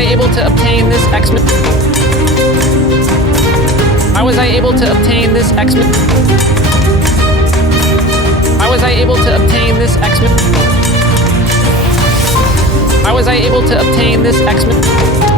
I able to obtain this X-Men? How was I able to obtain this X-Men? How was I able to obtain this X-Men? How was I able to obtain this X-Men?